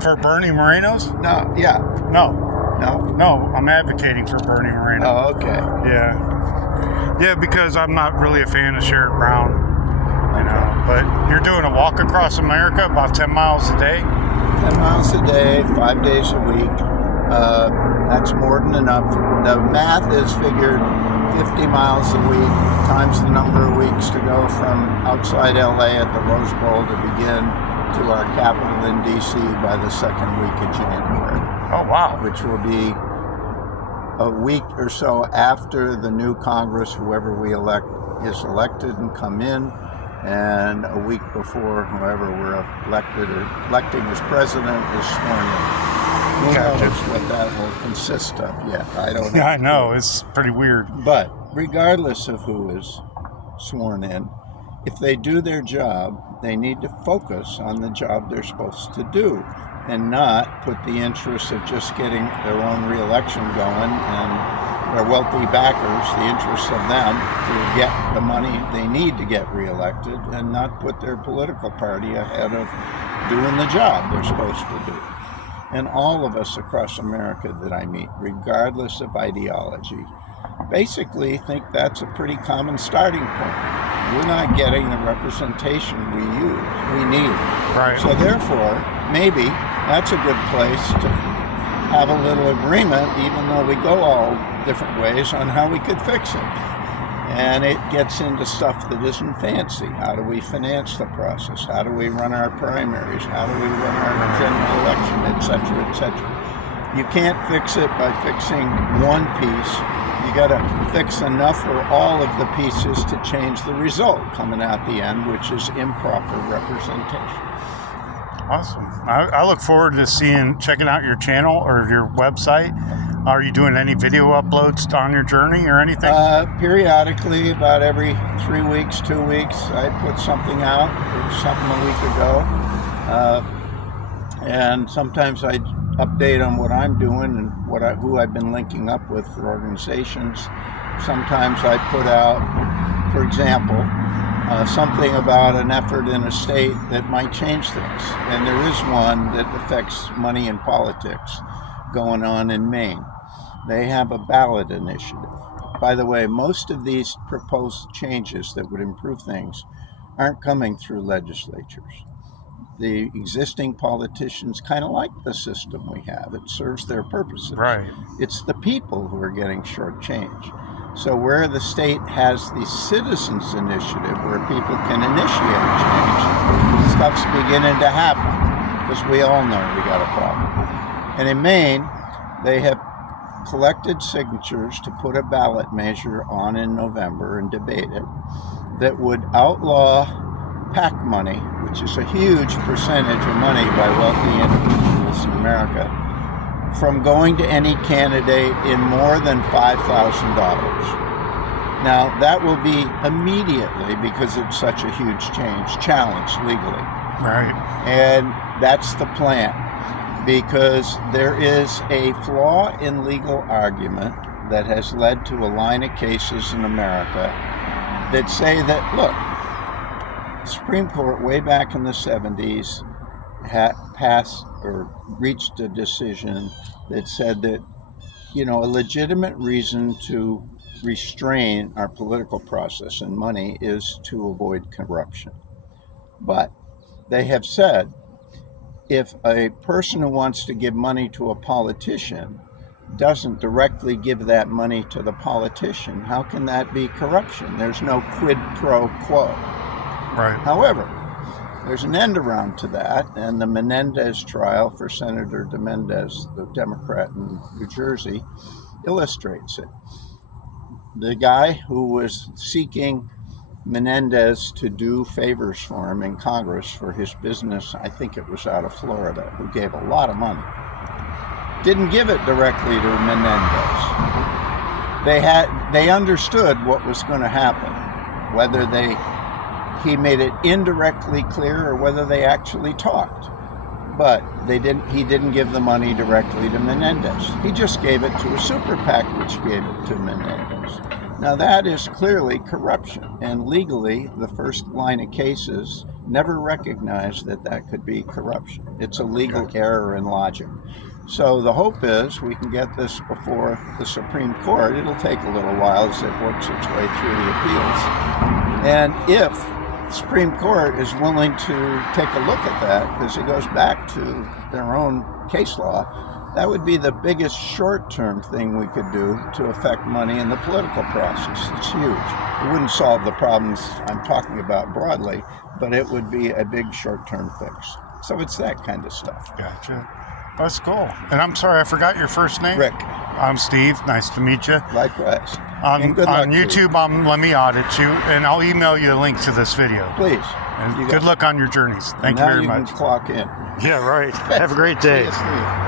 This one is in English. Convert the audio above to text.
For Bernie Moreno's? No, yeah. No, I'm advocating for Bernie Moreno. Oh, okay. Yeah, because I'm not really a fan of Sherrod Brown, you know. But you're doing a walk across America about 10 miles a day? 10 miles a day, 5 days a week. That's more than enough. The math is figured 50 miles a week times the number of weeks to go from outside LA at the Rose Bowl to begin to our capital in DC by the second week of January. Oh, wow. Which will be a week or so after the new Congress, whoever we elect, is elected and come in, and a week before whoever we're electing as president is sworn in. Who knows what that will consist of yet? I don't know. Yeah, I know. It's pretty weird. But regardless of who is sworn in, if they do their job, they need to focus on the job they're supposed to do and not put the interests of just getting their own reelection going and their wealthy backers, the interests of them to get the money they need to get reelected, and not put their political party ahead of doing the job they're supposed to do. And all of us across America that I meet, regardless of ideology, basically think that's a pretty common starting point. We're not getting the representation we need. Right. So therefore, maybe that's a good place to have a little agreement, even though we go all different ways, on how we could fix it. And it gets into stuff that isn't fancy. How do we finance the process? How do we run our primaries? How do we run our general election, et cetera, et cetera? You can't fix it by fixing one piece. You got to fix enough or all of the pieces to change the result coming out the end, which is improper representation. Awesome. I look forward to checking out your channel or your website. Are you doing any video uploads on your journey or anything? Periodically, about every 3 weeks, 2 weeks, I put something out. There was something a week ago. And sometimes I update on what I'm doing and who I've been linking up with for organizations. Sometimes I put out, for example, something about an effort in a state that might change things. And there is one that affects money and politics going on in Maine. They have a ballot initiative. By the way, most of these proposed changes that would improve things aren't coming through legislatures. The existing politicians kind of like the system we have. It serves their purposes. Right. It's the people who are getting shortchanged. So where the state has the citizens initiative where people can initiate change, stuff's beginning to happen because we all know we got a problem. And in Maine, they have collected signatures to put a ballot measure on in November and debate it that would outlaw PAC money, which is a huge percentage of money by wealthy individuals in America, from going to any candidate in more than $5,000. Now, that will be immediately, because it's such a huge change, challenged legally. Right. And that's the plan, because there is a flaw in legal argument that has led to a line of cases in America that say that, look, the Supreme Court way back in the 70s passed or reached a decision that said that, a legitimate reason to restrain our political process and money is to avoid corruption. But they have said, if a person who wants to give money to a politician doesn't directly give that money to the politician, how can that be corruption? There's no quid pro quo. Right. However, there's an end around to that, and the Menendez trial for Senator de Menendez, the Democrat in New Jersey, illustrates it. The guy who was seeking Menendez to do favors for him in Congress for his business, I think it was out of Florida, who gave a lot of money, didn't give it directly to Menendez. They understood what was going to happen, whether he made it indirectly clear or whether they actually talked. But he didn't give the money directly to Menendez. He just gave it to a super PAC, which gave it to Menendez. Now that is clearly corruption, and legally the first line of cases never recognized that that could be corruption. It's a legal error in logic. So the hope is we can get this before the Supreme Court. It'll take a little while as it works its way through the appeals. And if the Supreme Court is willing to take a look at that, because it goes back to their own case law, that would be the biggest short-term thing we could do to affect money in the political process. It's huge. It wouldn't solve the problems I'm talking about broadly, but it would be a big short-term fix. So it's that kind of stuff. Gotcha. That's cool. And I'm sorry, I forgot your first name. Rick, I'm Steve. Nice to meet you. likewise. On good luck to you. YouTube, Let Me Audit You, and I'll email you the link to this video. Please. And You good got- luck on your journeys. Thank you now very you much. can clock in. Yeah, right. Have a great day. See you, Steve.